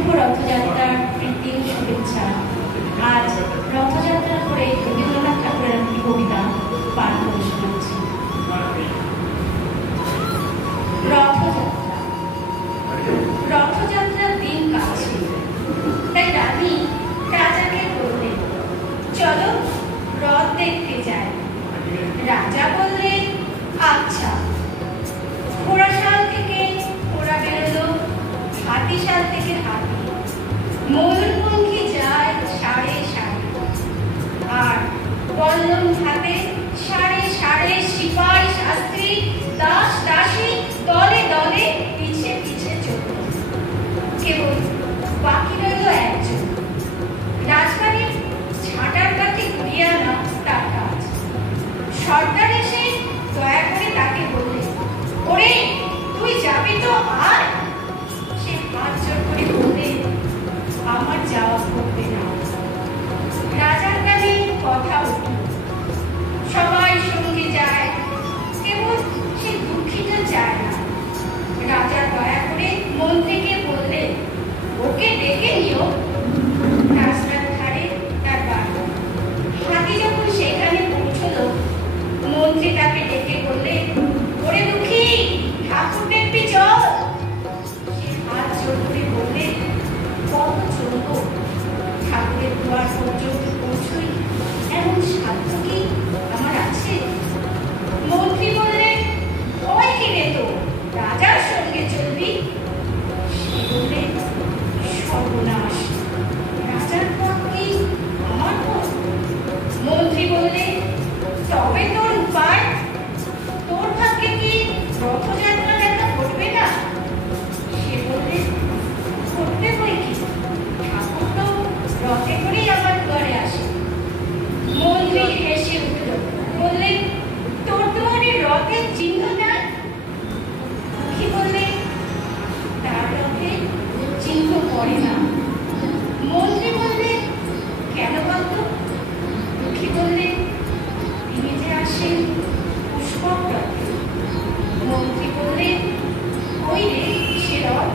শুভ রথযাত্রার কৃত্রিম শুভেচ্ছা। আজ রথযাত্রা করে রবীন্দ্রনাথ ঠাকুরের একটি কবিতা পাঠ করে শোনাচ্ছি। রথযাত্রার দিন কাছে, তাই রানী রাজাকে বললেন, চলো রথ দেখতে যাই। রাজা বললেন, আচ্ছা। ঘোড়াশাল থেকে ঘোড়া বেরোলো, হাতিশাল থেকে হাতি, ময়ূরপঙ্খী যায় সাড়ে সাড়ে, আর বল্লম হাতে সাড়ে সাড়ে সিপাই শাস্ত্রী দাস দাসী দলে দলে পিছে পিছে চলল। কেবল বাকি রইল একজন, রাজবাড়ির ঝাঁটার কাছে ঘুরিয়ে আনা তার কাজ। সর্দার এসে দয়া করে তাকে বললেন, ওরে তুই যাবি তো আয়। সে হাত জোর করে বললে, আমার যাওয়া হবে না। রাজার কানে কথা উঠল, সবাই সঙ্গে যায়, কেবল সে দুঃখীটা যায় না। রাজা দয়া করে মন্ত্রীকে বললেন, ওকে ডেকে নিও। রাস্তার ধারে তার বাড়ি। হাতি যখন সেখানে পৌঁছলো, মন্ত্রী তাকে ডেকে বললেন, ওরে দুঃখী, ঠাকুর দেখবি চল। সে হাত জোর করে বললেন, কত চলবো? ঠাকুরের দুয়ার পর্যন্ত পৌঁছই এমন সাধ্য কি আমার আছে? মন্ত্রী বললেন, ওই কিনে তো রাজার সঙ্গে চলবি। সে বললেন, সর্বনাশ, রাজার পথ কি আমার পথ? মন্ত্রী বললেন, তবে তোর উপায়? তোর ভাগ্যে কি রথযাত্রা দেখা ঘটবে না? সে বললেন, ঘটবে বই কি, ঠাকুর তো রথে করেই আমার ঘরে আসে। মন্ত্রী হেসে উঠল, বললেন, তোর দুয়ারে রথের চিহ্ন নাই? দুঃখী বললেন, তার রথে চিহ্ন পড়ে না। মন্ত্রী বললেন, কেন বলতো? দুঃখী বললেন, তিনি যে আসেন পুষ্পক রথে। মন্ত্রী বললেন, ওই রে সে রথ।